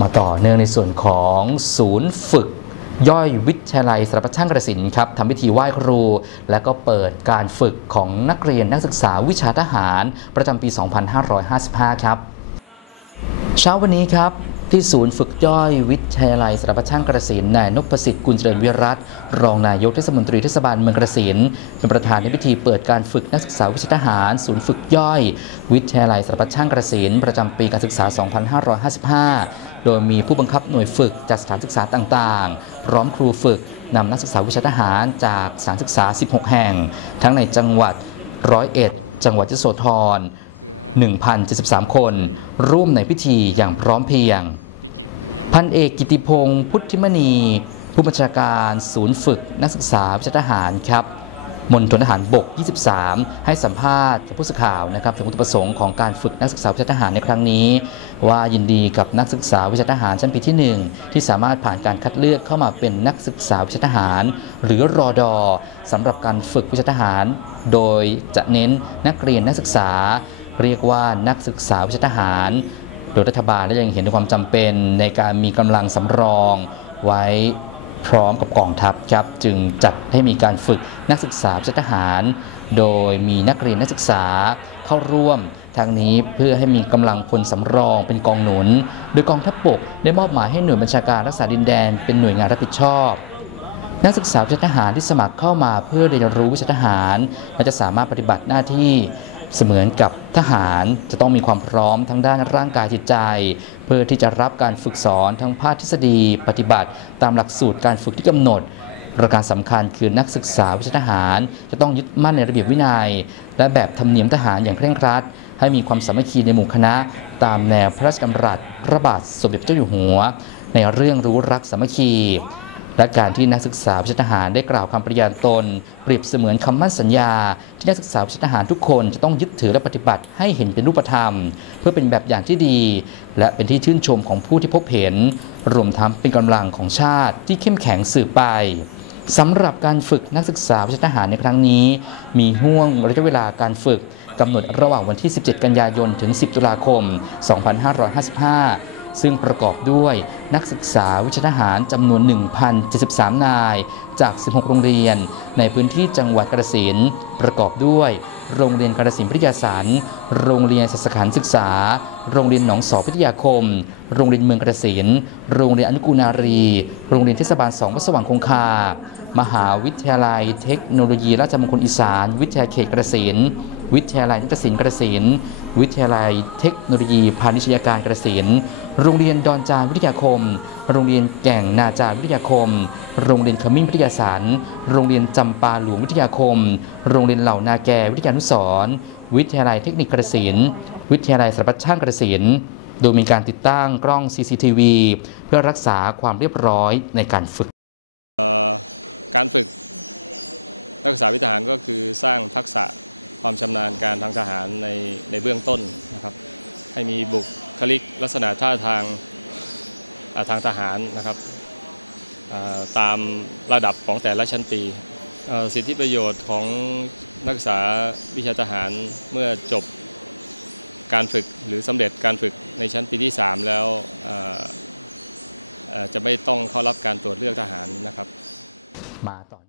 มาต่อเนื่องในส่วนของศูนย์ฝึกย่อยวิทยาลัยสารพัดช่างกระสินครับทำพิธีไหว้ครู และก็เปิดการฝึกของนักเรียนนักศึกษาวิชาทหารประจำปี 2555 ครับ เช้าวันนี้ครับที่ศูนย์ฝึกย่อยวิทยาลัยสารพัดช่างกระสินนายนพสิทธิ์กุลเจริญวิรัตรองนายกเทศมนตรีเทศบาลเมืองกระสินเป็นประธานในพิธีเปิดการฝึกนักศึกษาวิชาทหาร ศูนย์ฝึกย่อย วิทยาลัยสารพัดช่างกระสินประจำปีการศึกษา 2555 โดยมีผู้บังคับหน่วยฝึกจากสถานศึกษาต่างๆ พร้อมครูฝึกนำนักศึกษาวิชาทหารจากสถานศึกษา 16 แห่ง ทั้งในจังหวัดร้อยเอ็ดจังหวัดยโสธร 1,073 คน ร่วมในพิธีอย่างพร้อมเพรียง พันเอกกิติพงศ์พุทธิมณี ผู้บัญชาการศูนย์ฝึกนักศึกษาวิชาทหารครับ มณฑลทหารบก 23 ให้สัมภาษณ์กับผู้สื่อข่าวนะครับถึงวัตถุประสงค์ของการฝึกนักศึกษาวิชาทหารในครั้งนี้ ว่ายินดีกับนักศึกษาวิชาทหารชั้นปีที่ 1 ที่สามารถผ่านการคัดเลือกเข้ามาเป็นนักศึกษาวิชาทหาร หรือรอดอสำหรับการฝึกวิชาทหาร โดยจะเน้นนักเรียนนักศึกษา เรียกว่านักศึกษาวิชาทหาร โดยรัฐบาลและยังเห็นถึงความจำเป็นในการมีกำลังสำรองไว้ พร้อมกับกองทัพครับจึงจัดให้มีการฝึกนักศึกษาวิชาทหาร โดยมีนักเรียนนักศึกษาเข้าร่วมทางนี้เพื่อให้มีกำลังพลสำรองเป็นกองหนุน โดยกองทัพบกได้มอบหมายให้หน่วยบัญชาการรักษาดินแดนเป็นหน่วยงานรับผิดชอบ นักศึกษาวิชาทหารที่สมัครเข้ามาเพื่อเรียนรู้วิชาทหารและจะสามารถปฏิบัติหน้าที่ เสมือนกับทหารจะต้องมีความพร้อมทั้งด้านร่างกายจิตใจ เพื่อที่จะรับการฝึกสอนทั้งภาคทฤษฎี ปฏิบัติ ตามหลักสูตรการฝึกที่กำหนด ประการสำคัญคือนักศึกษาวิชาทหาร จะต้องยึดมั่นในระเบียบวินัย และแบบธรรมเนียมทหารอย่างเคร่งครัด ให้มีความสามัคคีในหมู่คณะ ตามแนวพระราชดำรัสพระบาทสมเด็จเจ้าอยู่หัว ในเรื่องรู้รักสามัคคี และการที่นักศึกษาวิชาทหารได้กล่าวคำปริญาณตน เปรียบเสมือนคำมั่นสัญญา ที่นักศึกษาวิชาทหารทุกคนจะต้องยึดถือและปฏิบัติให้เห็นเป็นรูปธรรม เพื่อเป็นแบบอย่างที่ดี และเป็นที่ชื่นชมของผู้ที่พบเห็น รวมทั้งเป็นกำลังของชาติที่เข้มแข็งสืบไปสำหรับการฝึกนักศึกษาวิชาทหารในครั้งนี้ มีห่วงระยะเวลาการฝึกกำหนดระหว่างวันที่ 17 กันยายน ถึง 10 ตุลาคม 2555 ซึ่งประกอบด้วย นักศึกษาวิชาทหารจำนวน 1,073 นาย จาก 16 โรงเรียน ในพื้นที่จังหวัดกระสินประกอบด้วย โรงเรียนกระสินพิทยาสันโรงเรียนศสขันศึกษา โรงเรียนหนองสอพิทยาคม โรงเรียนเมืองกระสินโรงเรียนอนุกูนารี โรงเรียนเทศบาล2วัดสว่างคงคา มหาวิทยาลัยเทคโนโลยีราชมงคลอีสาน วิทยาเขตกระสิน วิทยาลัยนักศิลป์กระสินวิทยาลัยเทคโนโลยีพาณิชยการกระสินโรงเรียนดอนจานวิทยาคม โรงเรียนแก่งนาจารวิทยาคม โรงเรียนขมิ้นวิทยาสารโรงเรียนจำปาหลวงวิทยาคม โรงเรียนเหล่านาแกวิทยานุสรวิทยาลัยเทคนิคกระสินวิทยาลัยสถาปัตย์ช่างกระสินโดยมีการติดตั้งกล้อง CCTV เพื่อรักษาความเรียบร้อยในการฝึก การฝึกนักศึกษาวิทหารก็คือสร้างทักษะ ความชำนาญการทางทหารในในเบื้องต้นนะครับ ให้มีบุคลิกลักษณะท่าทางทางทหารนะครับตามระดับของแต่ละชั้นปี สิทธิประโยชน์ของนักศึกษาวิชาทหารเมื่อจบการฝึกหรือสำเร็จการฝึกในชั้นปีที่ 3 แล้วจะไม่ต้องเข้ารับการตรวจเลือกทหารนะครับ มาต่อ